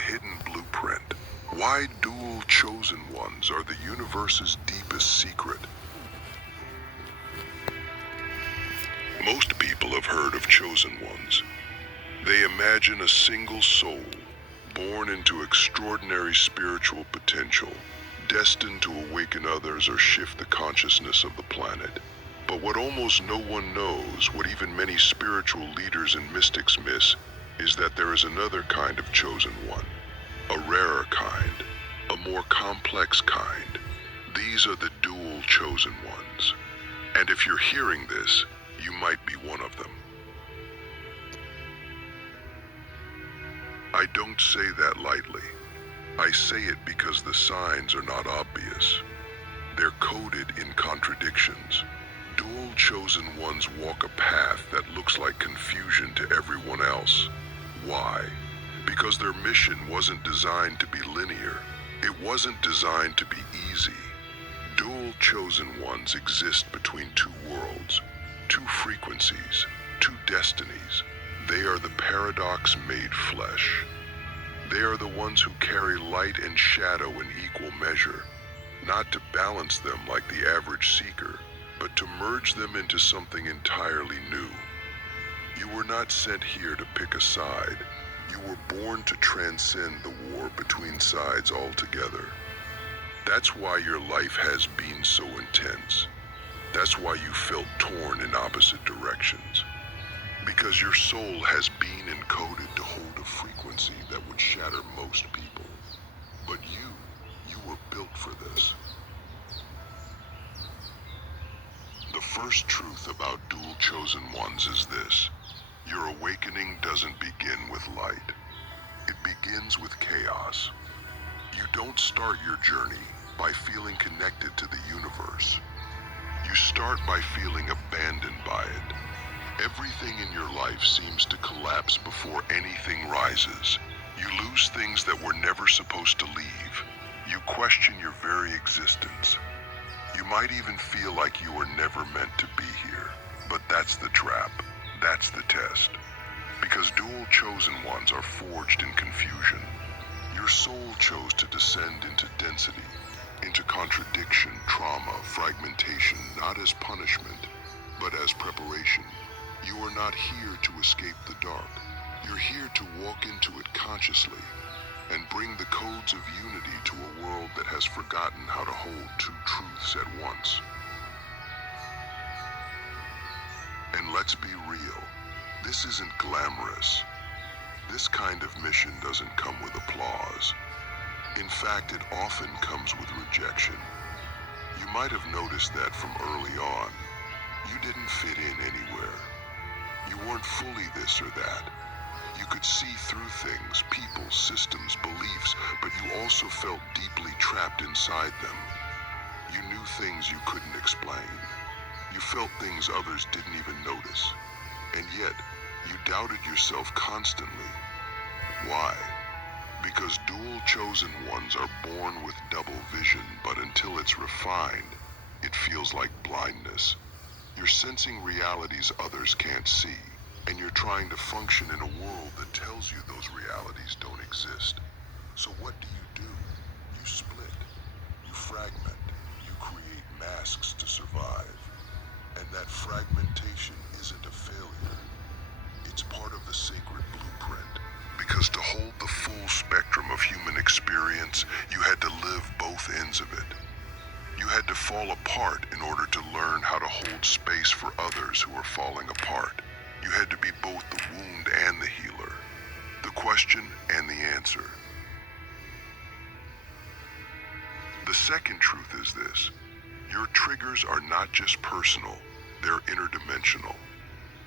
hidden blueprint. Why dual chosen ones are the universe's deepest secret. Most people have heard of chosen ones. They imagine a single soul, born into extraordinary spiritual potential, destined to awaken others or shift the consciousness of the planet. But what almost no one knows, what even many spiritual leaders and mystics miss, is that there is another kind of chosen one. A rarer kind, a more complex kind. These are the dual chosen ones. And if you're hearing this, you might be one of them. I don't say that lightly. I say it because the signs are not obvious. They're coded in contradictions. Dual chosen ones walk a path that looks like confusion to everyone else. Why? Because their mission wasn't designed to be linear. It wasn't designed to be easy. Dual chosen ones exist between two worlds, two frequencies, two destinies. They are the paradox made flesh. They are the ones who carry light and shadow in equal measure, not to balance them like the average seeker, but to merge them into something entirely new. You were not sent here to pick a side. You were born to transcend the war between sides altogether. That's why your life has been so intense. That's why you felt torn in opposite directions. Because your soul has been encoded to hold a frequency that would shatter most people. But you were built for this. The first truth about dual chosen ones is this. Your awakening doesn't begin with light. It begins with chaos. You don't start your journey by feeling connected to the universe. You start by feeling abandoned by it. Everything in your life seems to collapse before anything rises. You lose things that were never supposed to leave. You question your very existence. You might even feel like you were never meant to be here. But that's the trap. That's the test. Because dual chosen ones are forged in confusion. Your soul chose to descend into density, into contradiction, trauma, fragmentation, not as punishment, but as preparation. You are not here to escape the dark. You're here to walk into it consciously and bring the codes of unity to a world that has forgotten how to hold two truths at once. And let's be real, this isn't glamorous. This kind of mission doesn't come with applause. In fact, it often comes with rejection. You might have noticed that from early on. You didn't fit in anywhere. You weren't fully this or that. You could see through things, people, systems, beliefs, but you also felt deeply trapped inside them. You knew things you couldn't explain. You felt things others didn't even notice. And yet, you doubted yourself constantly. Why? Because dual chosen ones are born with double vision, but until it's refined, it feels like blindness. You're sensing realities others can't see, and you're trying to function in a world that tells you those realities don't exist. So what do? You split, you fragment, you create masks to survive. And that fragmentation isn't a failure. It's part of the sacred blueprint. Because to hold the full spectrum of human experience, you had to live both ends of it. You had to fall apart in order to learn how to hold space for others who are falling apart. You had to be both the wound and the healer, the question and the answer. The second truth is this. Your triggers are not just personal, they're interdimensional.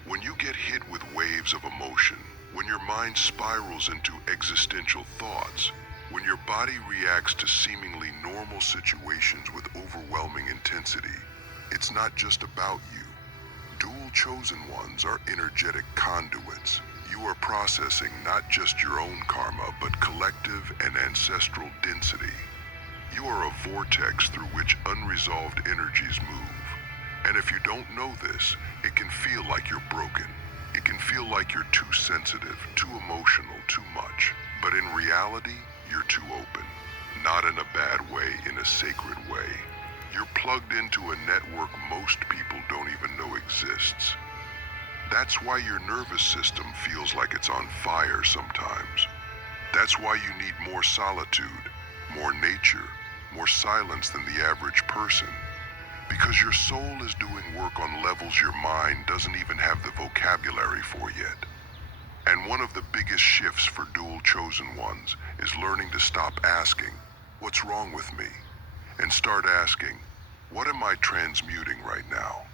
When you get hit with waves of emotion, when your mind spirals into existential thoughts, when your body reacts to seemingly normal situations with overwhelming intensity, it's not just about you. Dual chosen ones are energetic conduits. You are processing not just your own karma, but collective and ancestral density. You are a vortex through which unresolved energies move. And if you don't know this, it can feel like you're broken. It can feel like you're too sensitive, too emotional, too much. But in reality, reality, you're too open. Not in a bad way, in a sacred way. You're plugged into a network most people don't even know exists. That's why your nervous system feels like it's on fire sometimes. That's why you need more solitude, more nature, more silence than the average person. Because your soul is doing work on levels your mind doesn't even have the vocabulary for yet. And one of the biggest shifts for dual chosen ones is learning to stop asking, "What's wrong with me?" and start asking, "What am I transmuting right now?"